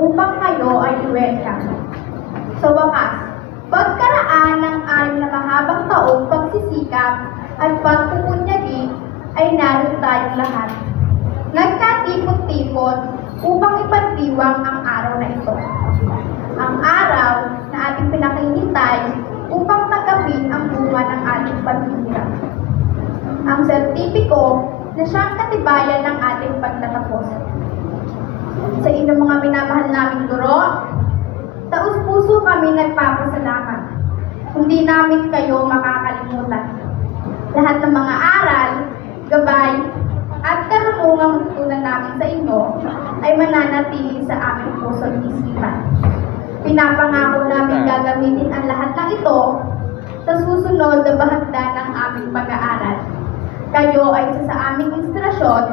upang kayo ay i-welcome. Sa wakas, pagkaraan ng 6 na mahabang taong pagsisikap at pagpupunyagi ay naroon tayong lahat. Nagkatipon-tipon upang ipagdiwang ang araw na ito. Ang araw na ating pinakahihintay upang tanggapin ang bunga ng ating paghihirap. Ang sertipiko na siyang katibayan ng ating pagtatapos. Sa inyong mga minamahal naming guro, taus-puso kami nagpapasalamat. Hindi namin kayo makakalimutan. Lahat ng mga aral, gabay, at karunungang tutunan namin sa inyo ay mananatili sa aming puso at isipan. Pinapangako namin gagamitin ang lahat ng ito sa susunod na bahagdan ng aming pag-aaral. Kayo ay isa sa aming inspirasyon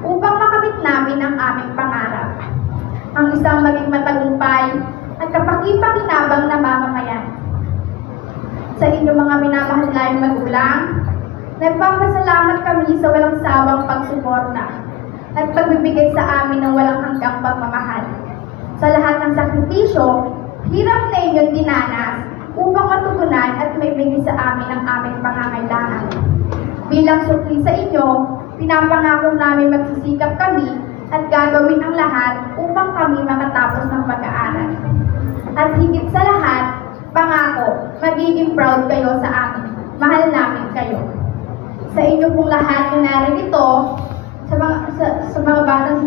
upang makamit namin ang aming pangarap. Ang isang maging matagumpay at kapaki-pakinabang na mamamayan. Sa inyong mga minamahal na magulang, nagpapasalamat kami sa walang sawang pagsuporta at pagbibigay sa amin ng walang hanggang pagmamahal. Sa lahat ng sakripisyo, hirap na inyong dinanas upang matugunan at maibigay sa amin ang aming pangangailangan. Bilang sukli sa inyo, pinapangako namin magsisikap kami at gagawin ang lahat upang kami makatapos ng pag-aaral. At higit sa lahat, pangako, magiging proud kayo sa amin. Mahal namin kayo. Sa inyo pong lahat na narito, sa mga batang